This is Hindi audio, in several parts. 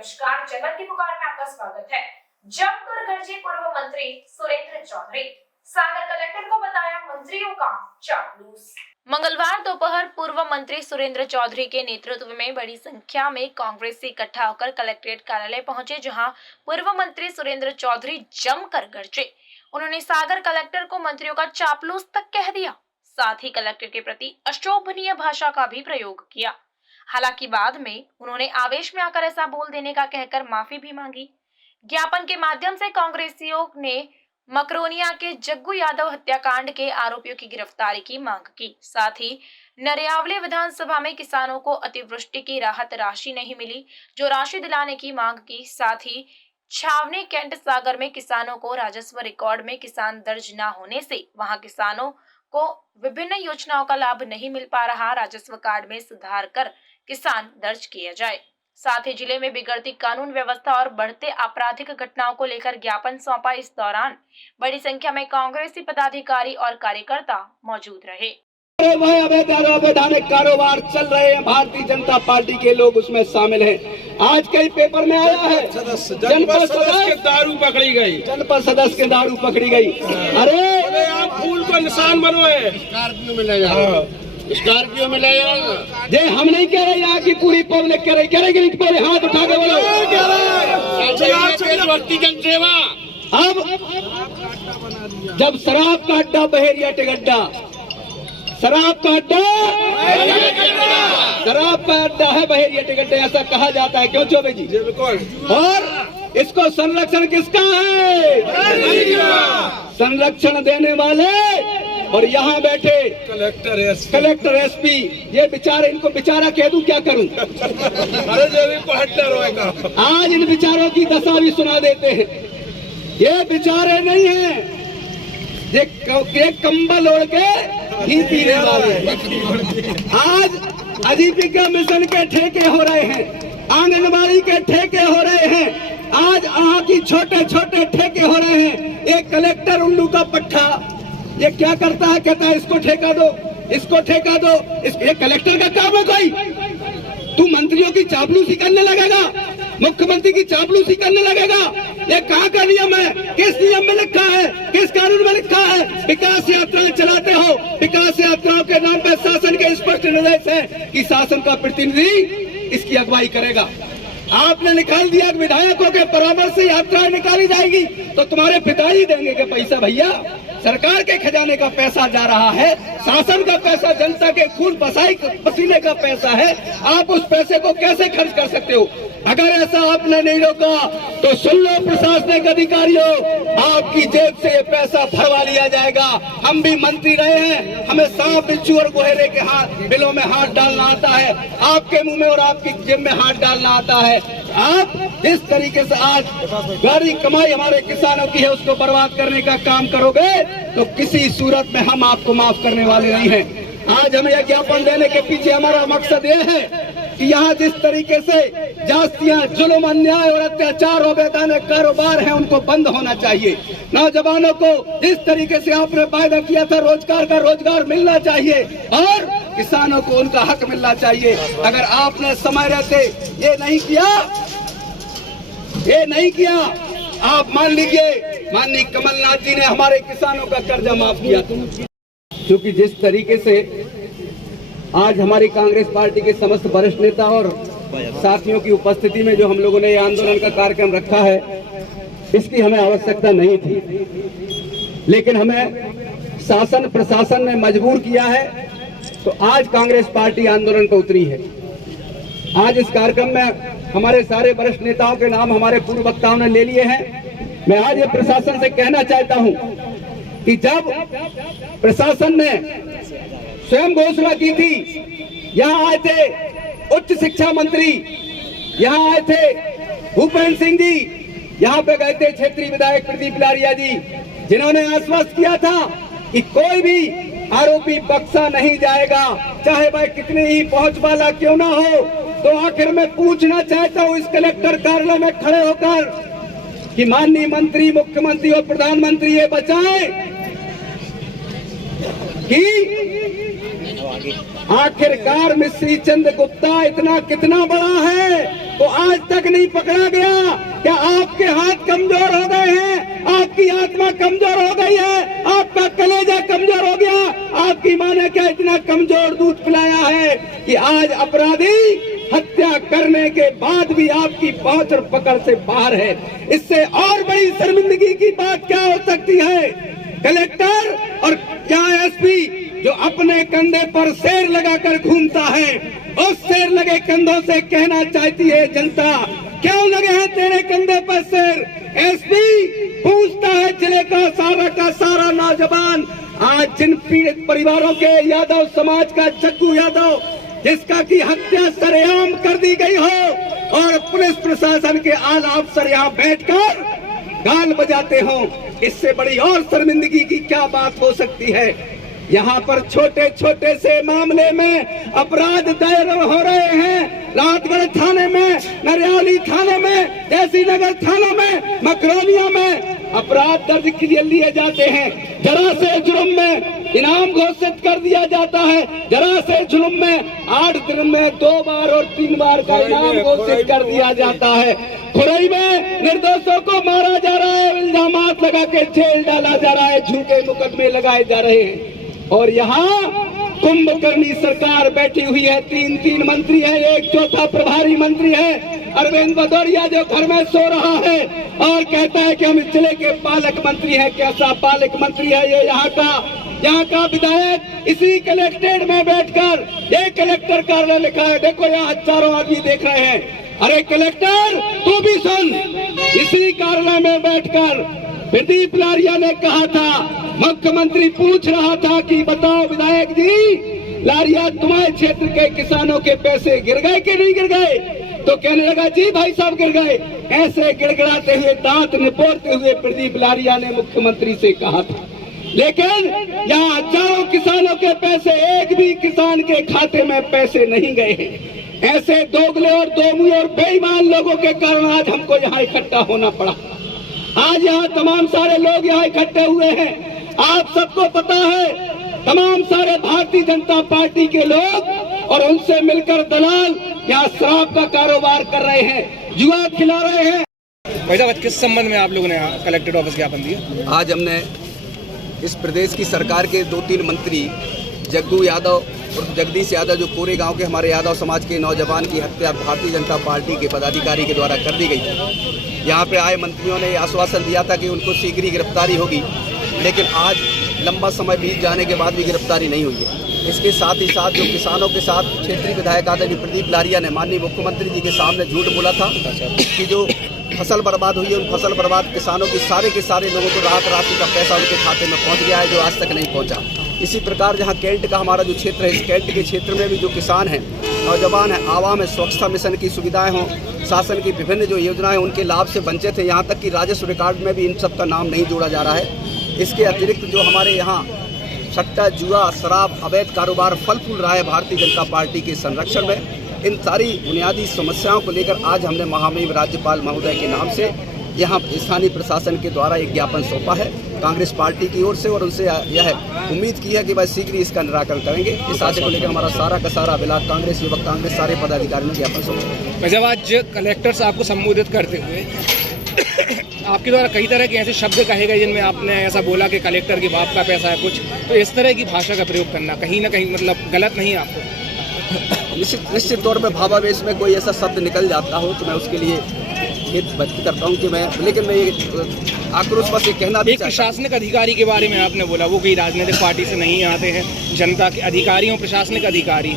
नमस्कार, जनमत की पुकार में आपका स्वागत है। जमकर गरजे पूर्व मंत्री सुरेंद्र चौधरी, सागर कलेक्टर को बताया मंत्रियों का चापलूस। मंगलवार दोपहर पूर्व मंत्री सुरेंद्र चौधरी के नेतृत्व में बड़ी संख्या में कांग्रेसी इकट्ठा होकर कलेक्ट्रेट कार्यालय पहुंचे, जहां पूर्व मंत्री सुरेंद्र चौधरी जमकर गरजे। उन्होंने सागर कलेक्टर को मंत्रियों का चापलूस तक कह दिया, साथ ही कलेक्टर के प्रति अशोभनीय भाषा का भी प्रयोग किया। हालांकि बाद में उन्होंने आवेश में आकर ऐसा बोल देने का कहकर माफी भी मांगी। ज्ञापन के माध्यम से कांग्रेसियों ने मकरोनिया के जग्गू यादव हत्याकांड के आरोपियों की गिरफ्तारी की मांग की। साथ ही नरियावली विधानसभा में किसानों को अतिवृष्टि की राहत राशि नहीं मिली, जो राशि दिलाने की मांग की। साथ ही छावनी कैंट सागर में किसानों को राजस्व रिकॉर्ड में किसान दर्ज न होने से वहां किसानों को विभिन्न योजनाओं का लाभ नहीं मिल पा रहा, राजस्व कार्ड में सुधार कर किसान दर्ज किया जाए। साथ ही जिले में बिगड़ती कानून व्यवस्था और बढ़ते आपराधिक घटनाओं को लेकर ज्ञापन सौंपा। इस दौरान बड़ी संख्या में कांग्रेसी पदाधिकारी और कार्यकर्ता मौजूद रहे। अवैधानिक कारोबार चल रहे हैं, भारतीय जनता पार्टी के लोग उसमें शामिल हैं। आज कई पेपर में आया है जनपद सदस्य के दारू पकड़ी गई, जनपद सदस्य के दारू पकड़ी गई। अरे आप फूल को निशान बनो है, स्कॉर्पियो में ले जाओ, स्कॉर्पियो में ले जाओ। जे हम नहीं कह रहे यहाँ की पूरी पब्लिक कह रही पहले हाथ उठा के बोलो। व्यक्तिगत सेवा। अब जब शराब का अड्डा बहेरिया टिगड्डा, शराब का अड्डा है बहेरिया टिगड्डा, ऐसा कहा जाता है, क्यों चौबे जी? और इसको संरक्षण किसका है? संरक्षण देने वाले और यहाँ बैठे कलेक्टर एसपी, ये बेचारे, इनको बेचारा कह दूं क्या करूं? आज इन बेचारों की दशा भी सुना देते हैं। ये बेचारे नहीं हैं, ये कंबल ओढ़ के घी पीने वाले। आज आजीविका मिशन के ठेके हो रहे हैं, आंगनबाड़ी के ठेके हो रहे हैं, आज यहाँ की छोटे छोटे ठेके हो रहे हैं। एक कलेक्टर उल्लू का पट्टा, ये क्या करता है? कहता है इसको ठेका दो, इसको ठेका दो। ये कलेक्टर का काम है कोई? तू मंत्रियों की चापलूसी करने लगेगा, मुख्यमंत्री की चापलूसी करने लगेगा? ये कहाँ का नियम है? किस नियम में लिखा है? किस कानून में लिखा है? विकास यात्राएं चलाते हो, विकास यात्राओं के नाम पर शासन के स्पष्ट निर्देश है कि शासन का प्रतिनिधि इसकी अगुवाई करेगा। आपने निकाल दिया विधायकों के परामर्श से यात्राएं निकाली जाएगी, तो तुम्हारे पिताजी देंगे के पैसा? भैया, सरकार के खजाने का पैसा जा रहा है, शासन का पैसा, जनता के खून पसीने का पैसा है। आप उस पैसे को कैसे खर्च कर सकते हो? अगर ऐसा आपने नहीं रोका तो सुन लो प्रशासनिक अधिकारियों, आपकी जेब से ये पैसा भरवा लिया जाएगा। हम भी मंत्री रहे हैं, हमें सांप, बिच्छू और गोहरे के बिलों में हाथ डालना आता है, आपके मुंह में और आपकी जेब में हाथ डालना आता है। आप जिस तरीके से आज गाड़ी कमाई हमारे किसानों की है, उसको बर्बाद करने का काम करोगे तो किसी सूरत में हम आपको माफ करने वाले नहीं हैं। आज हमें यह ज्ञापन देने के पीछे हमारा मकसद यह है कि यहाँ जिस तरीके से जास्तियां, जुल्म, अन्याय और अत्याचार और अवैधानिक कारोबार है, उनको बंद होना चाहिए। नौजवानों को जिस तरीके से आपने वायदा किया था रोजगार का, रोजगार मिलना चाहिए और किसानों को उनका हक मिलना चाहिए। अगर आपने समय रहते ये नहीं किया, आप मान लीजिए माननीय कमलनाथ जी ने हमारे किसानों का कर्जा माफ किया। क्योंकि जिस तरीके से आज हमारी कांग्रेस पार्टी के समस्त वरिष्ठ नेता और साथियों की उपस्थिति में जो हम लोगों ने आंदोलन का कार्यक्रम रखा है, इसकी हमें आवश्यकता नहीं थी, लेकिन हमें शासन प्रशासन ने मजबूर किया है, तो आज कांग्रेस पार्टी आंदोलन पर उतरी है। आज इस कार्यक्रम में हमारे सारे वरिष्ठ नेताओं के नाम हमारे पूर्व वक्ताओं ने ले लिए हैं। मैं आज ये प्रशासन से कहना चाहता हूं कि जब प्रशासन ने स्वयं घोषणा की थी, यहाँ आए थे उच्च शिक्षा मंत्री, यहाँ आए थे भूपेंद्र सिंह जी, यहाँ पे गए थे क्षेत्रीय विधायक प्रदीप लारिया जी, जिन्होंने आश्वस्त किया था कि कोई भी आरोपी बख्शा नहीं जाएगा, चाहे वह कितने ही पहुंच वाला क्यों ना हो। तो आखिर में पूछना चाहता हूं इस कलेक्टर कार्यालय में खड़े होकर कि माननीय मंत्री, मुख्यमंत्री और प्रधानमंत्री ये बचाएं कि आखिरकार मिश्री चंद गुप्ता इतना कितना बड़ा है वो आज तक नहीं पकड़ा गया। क्या आपके हाथ कमजोर हो गए हैं? आपकी आत्मा कमजोर हो गई है? आपका कलेजा कमजोर हो गया? आपकी माँ ने क्या इतना कमजोर दूध पिलाया है कि आज अपराधी हत्या करने के बाद भी आपकी पहुंच और पकड़ से बाहर है? इससे और बड़ी शर्मिंदगी की बात क्या हो सकती है? कलेक्टर और क्या एसपी जो अपने कंधे पर शेर लगाकर घूमता है, उस शेर लगे कंधों से कहना चाहती है जनता, क्यों लगे हैं तेरे कंधे पर शेर? एसपी पूछता है जिले का सारा नौजवान, आज जिन पीड़ित परिवारों के यादव समाज का जग्गू यादव जिसका की हत्या सरेआम कर दी गई हो और पुलिस प्रशासन के आला अफसर यहाँ बैठकर गाल बजाते हो, इससे बड़ी और शर्मिंदगी की क्या बात हो सकती है? यहाँ पर छोटे छोटे से मामले में अपराध दायर हो रहे हैं। रातगढ़ थाने में, नरियाली थाने में, देसी नगर थानों में, मकरोनिया में अपराध दर्ज लिए जाते हैं। जरा से जुर्म में इनाम घोषित कर दिया जाता है। जरा से जुर्म में 8 दिन में 2 बार और 3 बार का इनाम घोषित कर दिया जाता है। खुरई में निर्दोषों को मारा जा रहा है, इल्जामात लगा के जेल डाला जा रहा है, झूठे मुकदमे लगाए जा रहे हैं। और यहाँ कुंभकर्णी सरकार बैठी हुई है, 3 मंत्री है, एक चौथा प्रभारी मंत्री है, अरविंद भदौरिया जो घर में सो रहा है और कहता है कि हम इस जिले के पालक मंत्री हैं। कैसा पालक मंत्री है ये? यहाँ का विधायक इसी कलेक्ट्रेट में बैठकर, एक कलेक्टर कार्यालय लिखा है, देखो यहाँ हजारों आदमी देख रहे हैं। अरे कलेक्टर तू भी सुन, इसी कार्यालय में बैठकर प्रदीप लारिया ने कहा था, मुख्यमंत्री पूछ रहा था कि बताओ विधायक जी, लारिया तुम्हारे क्षेत्र के किसानों के पैसे गिर गए कि नहीं गिर गए? तो कहने लगा जी भाई साहब गिर गए। ऐसे गिड़गिड़ाते हुए, दांत निपोड़ते हुए प्रदीप लारिया ने मुख्यमंत्री से कहा था। लेकिन यहाँ हजारों किसानों के पैसे, एक भी किसान के खाते में पैसे नहीं गए हैं। ऐसे दोगले और दोमुई और बेईमान लोगों के कारण आज हमको यहाँ इकट्ठा होना पड़ा। आज यहाँ तमाम सारे लोग यहाँ इकट्ठे हुए हैं। आप सबको पता है, तमाम सारे भारतीय जनता पार्टी के लोग और उनसे मिलकर दलाल यहाँ शराब का कारोबार कर रहे हैं, जुआ खिला रहे हैं। भाई साहब, किस संबंध में आप लोगों ने कलेक्टेड ऑफिस ज्ञापन दिया? आज हमने इस प्रदेश की सरकार के 2-3 मंत्री जग्गू यादव और जगदीश यादव, जो पूरे गांव के हमारे यादव समाज के नौजवान की हत्या भारतीय जनता पार्टी के पदाधिकारी के द्वारा कर दी गई थी। यहाँ पे आए मंत्रियों ने आश्वासन दिया था कि उनको शीघ्र ही गिरफ्तारी होगी, लेकिन आज लंबा समय बीत जाने के बाद भी गिरफ्तारी नहीं हुई है। इसके साथ ही साथ जो किसानों के साथ क्षेत्रीय विधायक आदरणीय प्रदीप लारिया ने माननीय मुख्यमंत्री जी के सामने झूठ बोला था कि जो फसल बर्बाद हुई है, उन फसल बर्बाद किसानों की सारे के सारे लोगों को राहत राशि का पैसा उनके खाते में पहुंच गया है, जो आज तक नहीं पहुंचा। इसी प्रकार जहां कैंट का हमारा जो क्षेत्र है, इस कैंट के क्षेत्र में भी जो किसान हैं, नौजवान हैं, आवाम है, स्वच्छता मिशन की सुविधाएं हों, शासन की विभिन्न जो योजनाएं उनके लाभ से वंचित है। यहाँ तक कि राजस्व रिकॉर्ड में भी इन सब का नाम नहीं जोड़ा जा रहा है। इसके अतिरिक्त जो हमारे यहाँ सट्टा, जुआ, शराब, अवैध कारोबार फल फूल रहा है भारतीय जनता पार्टी के संरक्षण में, इन सारी बुनियादी समस्याओं को लेकर आज हमने महामहिम राज्यपाल महोदय के नाम से यहाँ स्थानीय प्रशासन के द्वारा एक ज्ञापन सौंपा है कांग्रेस पार्टी की ओर से, और उनसे यह उम्मीद की है कि वह शीघ्र ही इसका निराकरण करेंगे। इस आशय को लेकर हमारा सारा का सारा बिलाक कांग्रेस, युवक कांग्रेस, सारे पदाधिकारियों ने ज्ञापन सौंपा। जब आज कलेक्टर साहब को संबोधित करते हुए आपके द्वारा कई तरह के ऐसे शब्द कहे गए जिनमें आपने ऐसा बोला कि कलेक्टर के बाप का पैसा है कुछ, तो इस तरह की भाषा का प्रयोग करना कहीं ना कहीं मतलब गलत नहीं है आपको? निश्चित तौर पर भावावेश में कोई ऐसा शब्द निकल जाता हो तो मैं उसके लिए खेद व्यक्त करता हूं कि लेकिन मैं ये आक्रोश बस ये कहना भी, एक प्रशासनिक अधिकारी के बारे में आपने बोला, वो कोई राजनीतिक पार्टी से नहीं आते हैं, जनता के अधिकारियों, प्रशासनिक अधिकारी।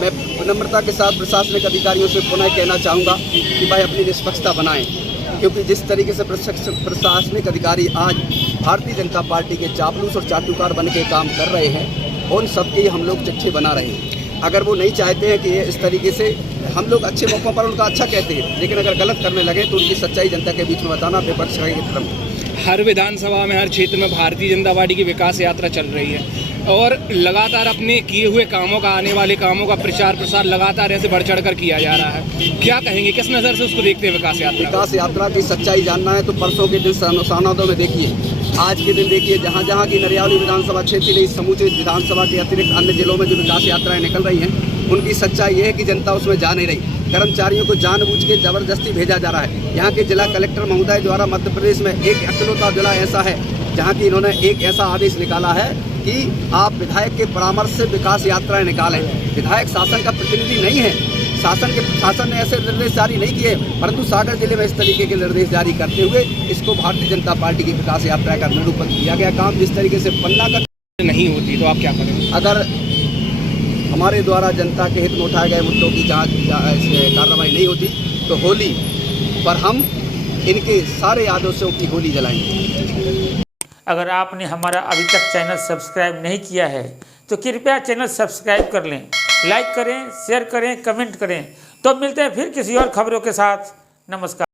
मैं विनम्रता के साथ प्रशासनिक अधिकारियों से पुनः कहना चाहूँगा कि भाई अपनी निष्पक्षता बनाएं, क्योंकि जिस तरीके से प्रशासनिक अधिकारी आज भारतीय जनता पार्टी के चापलूस और चाटुकार बन के काम कर रहे हैं, उन सबके हम लोग चिट्ठी बना रहे हैं। अगर वो नहीं चाहते हैं कि इस तरीके से हम लोग अच्छे मौक़ों पर उनका अच्छा कहते हैं, लेकिन अगर गलत करने लगे तो उनकी सच्चाई जनता के बीच में बताना विपक्ष का एक क्रम। हर विधानसभा में, हर क्षेत्र में भारतीय जनता पार्टी की विकास यात्रा चल रही है और लगातार अपने किए हुए कामों का, आने वाले कामों का प्रचार प्रसार लगातार ऐसे बढ़ चढ़ कर किया जा रहा है। क्या कहेंगे, किस नज़र से उसको देखते हैं विकास यात्रा? विकास यात्रा की सच्चाई जानना है तो परसों के दिन सानोदों में देखिए, आज के दिन देखिए, जहाँ जहाँ की नरियाली विधानसभा क्षेत्र नहीं, समूचे विधानसभा के अतिरिक्त अन्य जिलों में जो विकास यात्राएं निकल रही हैं, उनकी सच्चाई ये है कि जनता उसमें जा नहीं रही। कर्मचारियों को जानबूझ के जबरदस्ती भेजा जा रहा है। यहाँ के जिला कलेक्टर महोदय द्वारा मध्य प्रदेश में एक इकलौता जिला ऐसा है जहाँ की इन्होंने एक ऐसा आदेश निकाला है कि आप विधायक के परामर्श से विकास यात्राएं निकालें। विधायक शासन का प्रतिनिधि नहीं है, शासन ने ऐसे निर्देश जारी नहीं किए, परंतु सागर जिले में इस तरीके के निर्देश जारी करते हुए इसको भारतीय जनता पार्टी की विकास यात्रा का निरूपण किया गया। काम जिस तरीके से पन्ना का नहीं होती तो आप क्या करेंगे? अगर हमारे द्वारा जनता के हित में उठाए गए मुद्दों की जांच कार्रवाई नहीं होती तो होली पर हम इनके सारे आदर्शों की होली जलाएंगे। अगर आपने हमारा अभी तक चैनल सब्सक्राइब नहीं किया है तो कृपया चैनल सब्सक्राइब कर लें, लाइक करें, शेयर करें, कमेंट करें। तो मिलते हैं फिर किसी और खबरों के साथ। नमस्कार।